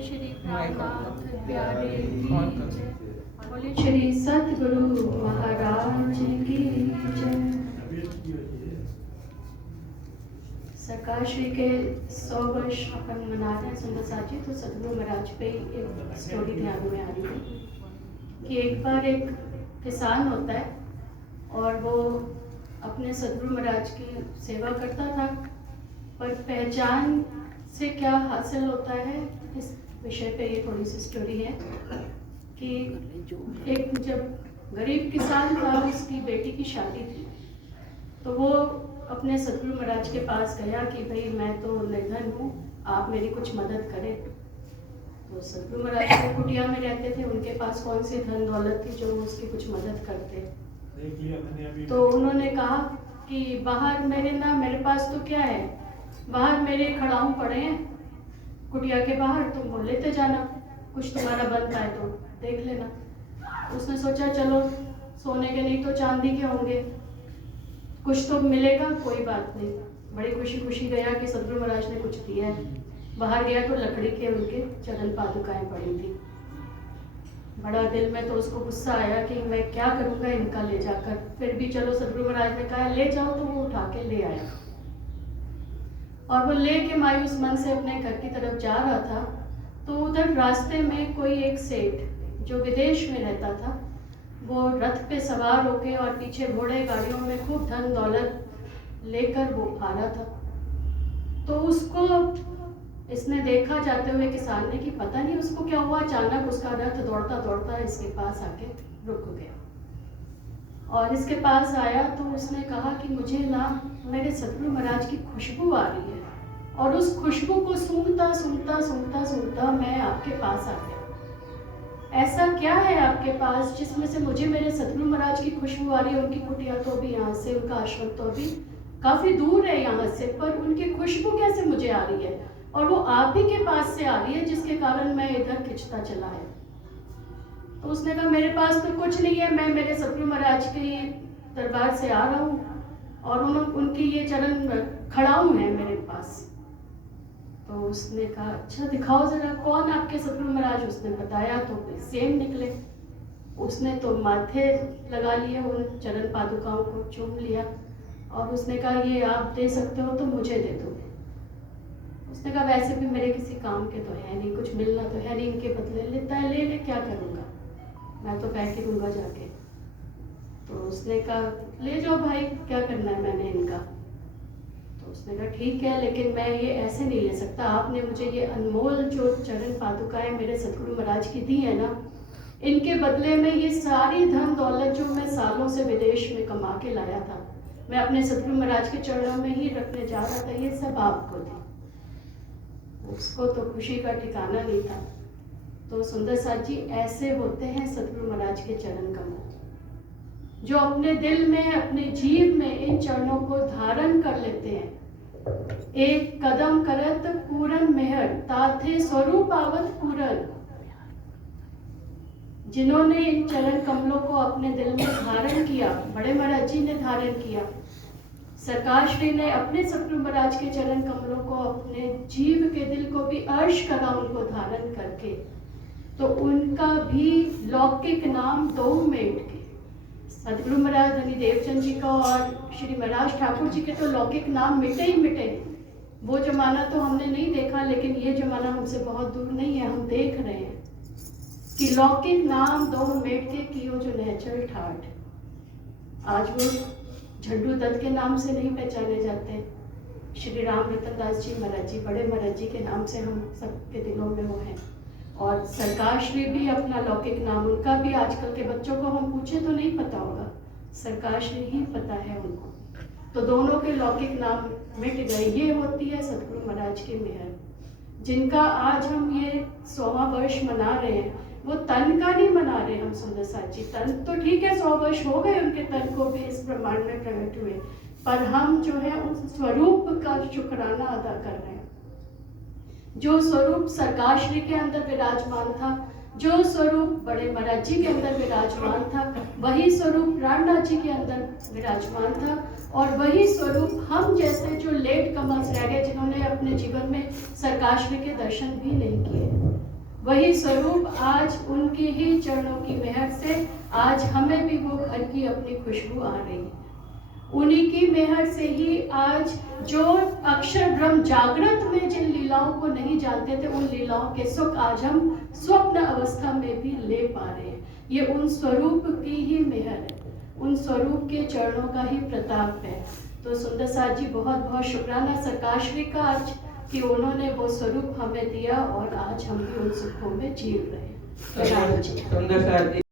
बोले श्री प्राणनाथ प्यारे की जय। बोले श्री सतगुरु महाराज की जय। सरकार श्री के 100 वर्ष अपन मना रहे हैं सुंदर साथ जी। तो सतगुरु महाराज पे एक स्टोरी ध्यान में आ रही है कि एक बार एक किसान होता है और वो अपने सतगुरु महाराज की सेवा करता था, पर पहचान से क्या हासिल होता है इस विषय पे ये थोड़ी सी स्टोरी है कि एक जब गरीब किसान था, उसकी बेटी की शादी थी, तो वो अपने सतगुरु महाराज के पास गया कि भाई मैं तो निर्धन हूँ, आप मेरी कुछ मदद करें। तो सतगुरु महाराज जो कुटिया में रहते थे, उनके पास कौन सी धन दौलत थी जो उसकी कुछ मदद करते। तो उन्होंने कहा कि बाहर मेरे पास तो क्या है, बाहर मेरे खड़ाऊ पड़े हैं कुटिया के बाहर, तुम वो लेते जाना, कुछ तुम्हारा बनता है तो देख लेना। उसने सोचा चलो सोने के नहीं तो चांदी के होंगे, कुछ तो मिलेगा, कोई बात नहीं। बड़ी खुशी खुशी गया कि सतगुरु महाराज ने कुछ दिया है। बाहर गया तो लकड़ी के उनके चरण पादुकाएं पड़ी थी। बड़ा दिल में तो उसको गुस्सा आया कि मैं क्या करूँगा इनका ले जाकर। फिर भी चलो सतगुरु महाराज ने कहा ले जाओ, तो वो उठा के ले आया। और वो ले के मायूस मन से अपने घर की तरफ जा रहा था, तो उधर रास्ते में कोई एक सेठ जो विदेश में रहता था, वो रथ पे सवार होके और पीछे घोड़े गाड़ियों में खूब धन दौलत लेकर वो आ रहा था। तो उसको इसने देखा जाते हुए किसान ने कि पता नहीं उसको क्या हुआ, अचानक उसका रथ दौड़ता दौड़ता इसके पास आके रुक गया। और इसके पास आया तो उसने कहा कि मुझे ना मेरे सतगुरु महाराज की खुशबू आ रही है, और उस खुशबू को सूंघता सूंघता सूंघता सूंघता मैं आपके पास आ गया। ऐसा क्या है आपके पास जिसमें से मुझे मेरे सतगुरु महाराज की खुशबू आ रही है। उनकी कुटिया तो अभी यहाँ से, उनका आश्रम तो अभी काफी दूर है यहाँ से, पर उनकी खुशबू कैसे मुझे आ रही है, और वो आप ही के पास से आ रही है, जिसके कारण मैं इधर खिंचता चला है। तो उसने कहा मेरे पास तो कुछ नहीं है, मैं मेरे सतगुरु महाराज के दरबार से आ रहा हूँ और उनकी ये चरण खड़ाऊ है मेरे पास। तो उसने कहा अच्छा दिखाओ जरा, कौन आपके सतगुरु महाराज। उसने बताया तो सेम निकले। उसने तो माथे लगा लिए, उन चरण पादुकाओं को चूम लिया और उसने कहा ये आप दे सकते हो तो मुझे दे दो। उसने कहा वैसे भी मेरे किसी काम के तो है नहीं, कुछ मिलना तो है नहीं, इनके बदले लेता है ले ले, क्या करूँगा, मैं तो पैके दूंगा जाके। तो उसने कहा ले जाओ भाई, क्या करना है मैंने इनका। तो उसने कहा ठीक है, लेकिन मैं ये ऐसे नहीं ले सकता, आपने मुझे ये अनमोल जो चरण पादुकाएं मेरे सतगुरु महाराज की दी है ना, इनके बदले में ये सारी धन दौलत जो मैं सालों से विदेश में कमा के लाया था, मैं अपने सतगुरु महाराज के चरणों में ही रखने जा रहा था, ये सब आपको दी। उसको तो खुशी का ठिकाना नहीं था। तो सुंदर साथ जी ऐसे होते हैं सतगुरु महाराज के चरण कमल, जो अपने दिल में अपने जीव में इन चरणों को धारण कर लेते हैं। एक कदम करत पूरन मेहर, ताथे स्वरूप आवत पूरन। जिन्होंने इन चरण कमलों को अपने दिल में धारण किया, बड़े महाराज जी ने धारण किया, सरकार श्री ने अपने सतगुरु महाराज के चरण कमलों को अपने जीव के दिल को भी अर्श करा उनको धारण करके, तो उनका भी लौकिक नाम 2 मिनट के, सतगुरु महाराज धनी देवचंद जी का और श्री महाराज ठाकुर जी के तो लौकिक नाम मिटे ही मिटे। वो जमाना तो हमने नहीं देखा, लेकिन ये जमाना हमसे बहुत दूर नहीं है, हम देख रहे हैं कि लौकिक नाम 2 मिनट के कियो जो नेचर ठाठ। आज वो झंडू दत्त के नाम से नहीं पहचाने जाते, श्री राम रतन दास जी महाराज जी, बड़े महाराज जी के नाम से हम सबके दिलों में वो हैं। और सरकार श्री भी अपना लौकिक नाम, उनका भी आजकल के बच्चों को हम पूछे तो नहीं पता होगा, सरकार श्री ही पता है उनको। तो दोनों के लौकिक नाम मिट गए। ये होती है सतगुरु महाराज की मेहर, जिनका आज हम ये 100वां वर्ष मना रहे हैं। वो तन का नहीं मना रहे हम सुंदर साथ जी, तन तो ठीक है 100 वर्ष हो गए उनके तन को भी इस ब्रह्मांड में प्रकट हुए, पर हम जो है उस स्वरूप का शुक्राना अदा कर रहे हैं। जो स्वरूप सरकार श्री के अंदर विराजमान था, जो स्वरूप बड़े महाराज जी के अंदर विराजमान था, वही स्वरूप प्राणनाथ जी के अंदर विराजमान था, और वही स्वरूप हम जैसे जो लेट कमर्स रह गए, जिन्होंने अपने जीवन में सरकार श्री के दर्शन भी नहीं किए, वही स्वरूप आज उनके ही चरणों की मेहर से आज हमें भी वो घर की अपनी खुशबू आ रही है। उन्हीं की मेहर से ही आज जो अक्षर ब्रह्म जागृत में जिन लीलाओं को नहीं जानते थे, उन लीलाओं के सुख आज हम स्वप्न अवस्था में भी ले पा रहे हैं। ये उन स्वरूप की ही मेहर है, उन स्वरूप के चरणों का ही प्रताप है। तो सुंदर साथ जी बहुत बहुत शुक्राना सरकाश्री का आज कि उन्होंने वो स्वरूप हमें दिया और आज हम भी उन सुखों में जी रहे हैं। सुंदर साथ जी